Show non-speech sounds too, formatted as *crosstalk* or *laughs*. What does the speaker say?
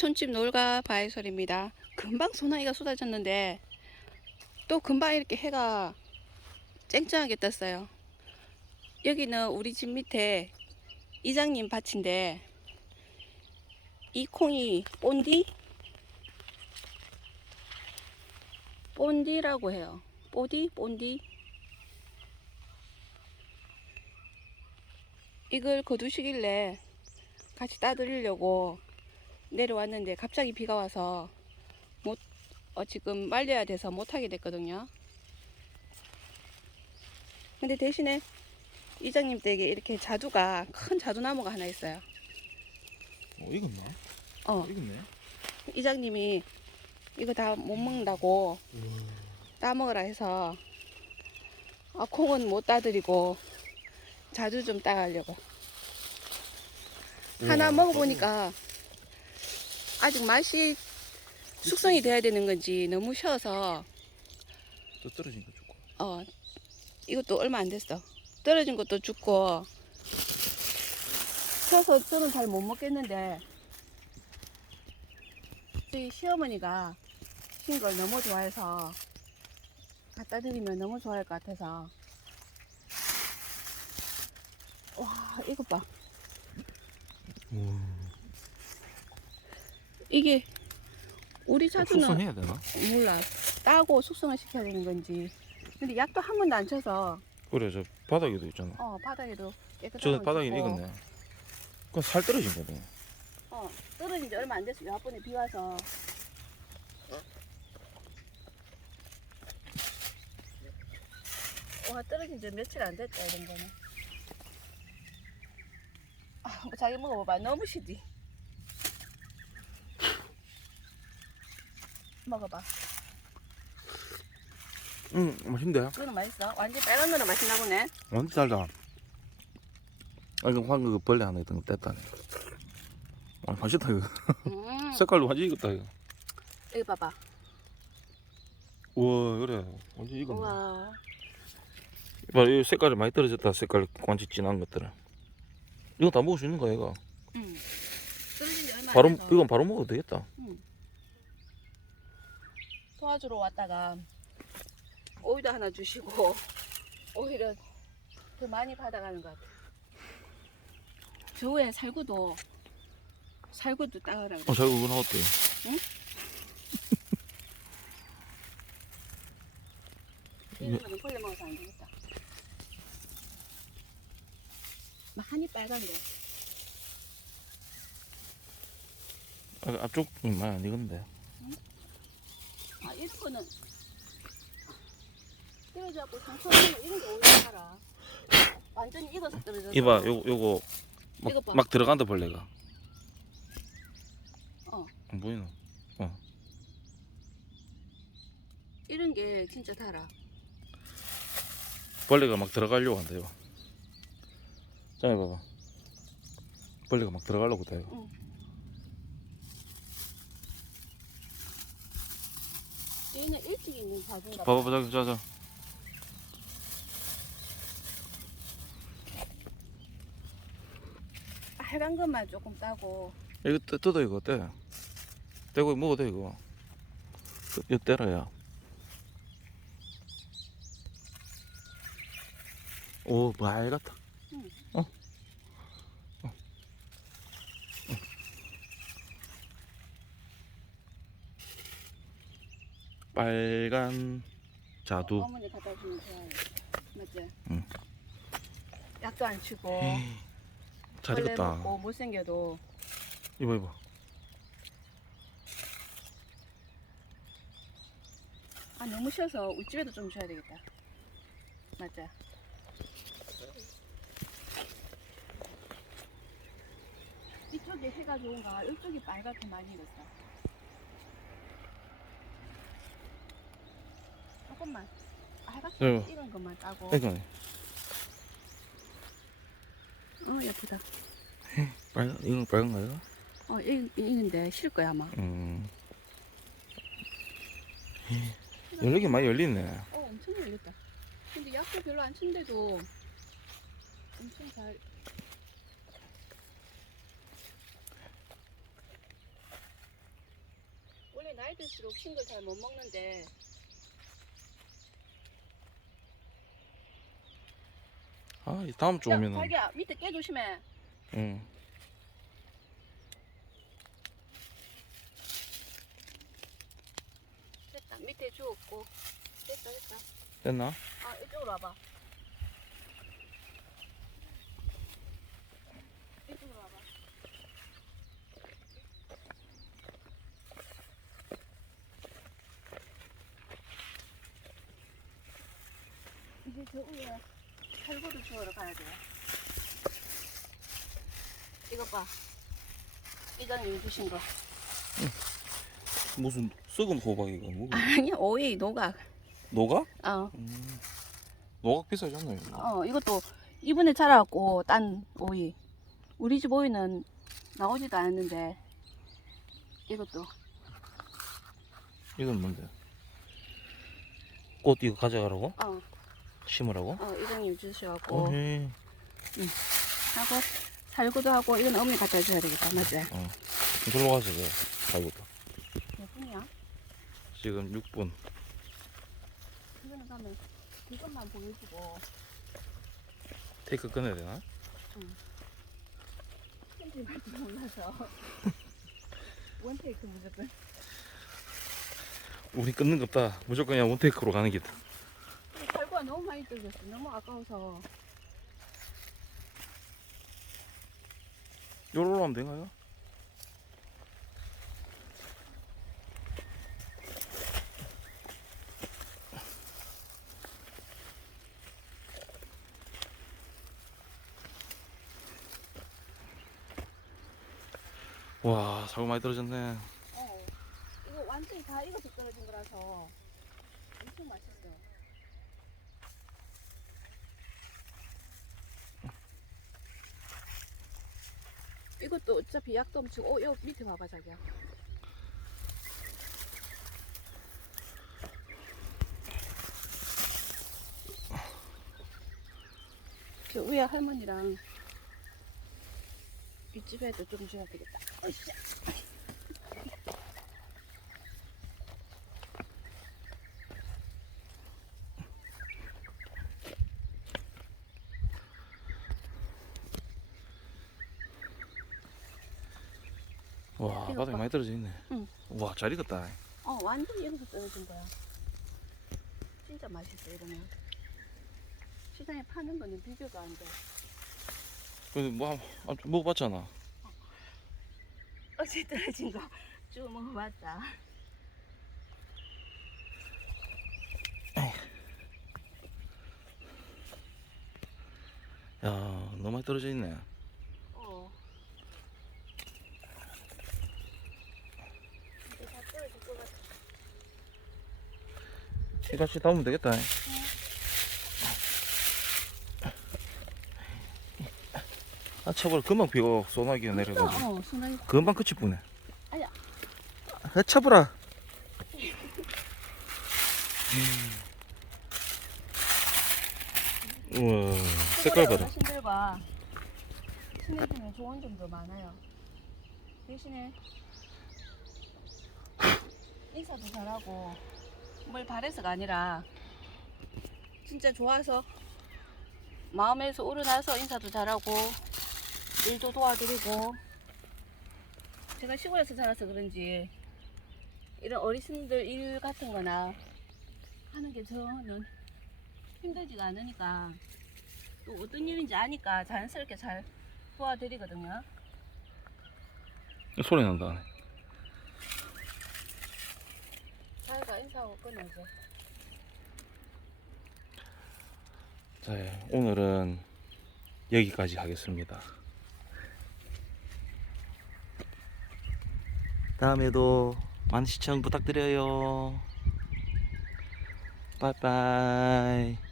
개촌집 놀가 바이솔입니다. 금방 소나기가 쏟아졌는데 또 금방 이렇게 해가 쨍쨍하게 떴어요. 여기는 우리 집 밑에 이장님 밭인데 이 콩이 본디? 본디라고 해요. 뽀디? 본디? 이걸 거두시길래 같이 따드리려고 내려왔는데 갑자기 비가 와서 못 어, 지금 말려야 돼서 못 하게 됐거든요. 근데 대신에 이장님 댁에 이렇게 자두가 큰 자두나무가 하나 있어요. 어, 익었나? 어, 익었네. 이장님이 이거 다 못 먹는다고 따 먹으라 해서 아, 콩은 못 따드리고 자두 좀 따가려고. 하나 우와, 먹어보니까 아직 맛이 숙성이 돼야 되는 건지 너무 쉬어서. 또 떨어진 거 좋고. 어 이것도 얼마 안 됐어. 떨어진 것도 죽고. 쉬어서 저는 잘 못 먹겠는데 저희 시어머니가 신 걸 너무 좋아해서 갖다 드리면 너무 좋아할 것 같아서. 와 이것 봐 이게 우리 자두는 숙성해야 되나? 몰라. 따고 숙성을 시켜야 되는 건지. 근데 약도 한 번도 안 쳐서. 그래 저 바닥에도 있잖아. 어 바닥에도 깨끗한 저거 바닥에 익었네. 그건 살 떨어진 거네. 어 떨어진 지 얼마 안 됐어. 몇 번에 비 와서. 와 떨어진 지 며칠 안 됐다 이런 거는. 아, 뭐 자기 먹어봐봐. 너무 시디 먹어봐 응 맛있는데? 그거는 맛있어 완전 빨간 거는 맛있나 보네 완전 달다. 아 이거 방금 그 벌레 하나 있던 거 뗐다네. 아 맛있다 이거. 음 *laughs* 색깔도 완전 익었다 이거. 여기 봐봐 우와 그래 완전 익었네. 우와 봐, 이 색깔이 많이 떨어졌다. 색깔 완전 진한 것들은. 이거 다 먹을 수 있는 거야 이거. 응 떨어진 지 얼마 바로 안 돼서 이건 바로 먹어도 되겠다. 도와주러 왔다가 오이도 하나 주시고 *laughs* 오히려 더 많이 받아가는 것 같아. 저 위에 살구도 살구도 그래. 어, 잘 그거 나왔대. 이런 거는 벌레 먹어서 안 되겠다. 막 한이 빨간데. 아, 앞쪽 많이 안 익었는데. 아 이런 거는 떨어져갖고 상처는 이런 게 오히려 살아. 완전히 익어서 떨어져서. 이봐, 요 요거 막, 이거 봐. 막 들어간다 벌레가. 어. 안 보이노? 이런 게 진짜 달아. 벌레가 막 들어가려고 한다 이거. 자, 봐봐. 벌레가 막 들어가려고 돼. 이거. 얘는 일찍 있는 자두인가 봐봐, 자, 자, 자. 빨간 것만 조금 따고 이거 뜯, 뜯어 이거 어때? 떼고 먹어도 돼 이거. 뜯- 이거 떼라야. 오, 빨갛다. 응. 어. 어. 빨간 자두. 어머니 갖다 주면 좋아해 맞지? 응. 약도 안 치고 잘 벌레 익었다. 먹고 못생겨도 이봐 이봐. 아 너무 쉬어서 우리 집에도 좀 줘야 되겠다 맞지? 이쪽에 해가 좋은가 이쪽이 빨갛게 많이 익었어 조금만 빨갛게 네. 익은 것만 따고 이거 어 예쁘다 *laughs* 빨간 이건 빨간 거야? 어 익, 익는데 실 거야 아마 음. 열리기 많이 열리네. 어 엄청 열렸다 근데 약도 별로 안 친데도 엄청 잘 들수록 신걸잘못 먹는데 아, 이 다음 주야 오면은. 자기야 밑에 깨 조심해 응. 됐다 밑에 주웠고 됐다 됐다 됐나? 아 이쪽으로 와봐 이쪽으로 와봐 이제 저 위에 칼고루 주워러 가야 돼 이것 봐 이장님 주신 거 무슨 썩은 호박이가 뭐? *laughs* 아니 오이 노각 노각? 어, 음. 노각 비싸지 않나요? 어 이것도 이번에 자라고 딴 오이 우리 집 오이는 나오지도 않았는데 이것도 이건 뭔데? 꽃 이거 가져가라고? 어, 심으라고? 어 이장님 주셔갖고 어, 예. 하고 살구도 하고 이건 어머니 갖다 줘야 되겠다 맞지? 이걸로 가자, 그래. 아이고도. 몇 분이야? 지금 6분. 이거는 가면 이것만 보여주고 테이크 끊어야 되나? 편집 할줄 몰라서 *laughs* 원테이크 무조건 우리 끊는 거 없다. 무조건 그냥 원테이크로 가는 게다. 살구가 너무 많이 떨어졌어 너무 아까워서 요로로 하면 되나요? 와, 사고 많이 떨어졌네. 어 이거 완전히 다 익어서 떨어진 거라서 엄청 맛있어 이것도 어차피 약도 엄청 어, 여기 밑에 봐봐 자기야 저 위에 할머니랑 윗집에도 좀 줘야 되겠다 으쌰. 와, 이거 바닥에 봐. 많이 떨어져 있네. 응. 와, 잘 익었다. 어 완전히 여기서 떨어진 거야 진짜 맛있어 이러면 시장에 파는 거는 비교가 안 돼 근데 뭐, 아, 먹어봤잖아. 어제 떨어진 거 쭉 먹어봤다 야, 너무 많이 떨어져 있네. 어 이제 다 떨어질 것 같아 이 같이 담으면 되겠다. 아, 쳐버려. 금방 비가 소나기가 내려가지고. 어 소나기 금방 끝이 뿌네. 아야. 아, 쳐버라. 우와, 색깔 봐라. 어르신들과 친해지면 좋은 점도 많아요. 대신에 인사도 잘하고 뭘 바래서가 아니라 진짜 좋아서 마음에서 우러나서 인사도 잘하고 일도 도와드리고 제가 시골에서 자라서 그런지 이런 어르신들 일 같은 거나 하는 게 저는 힘들지가 않으니까 또 어떤 일인지 아니까 자연스럽게 잘 도와드리거든요. 소리 난다. 자기가 인사하고 끊어줘. 자, 오늘은 여기까지 하겠습니다. 다음에도 많은 시청 부탁드려요. 빠이빠이.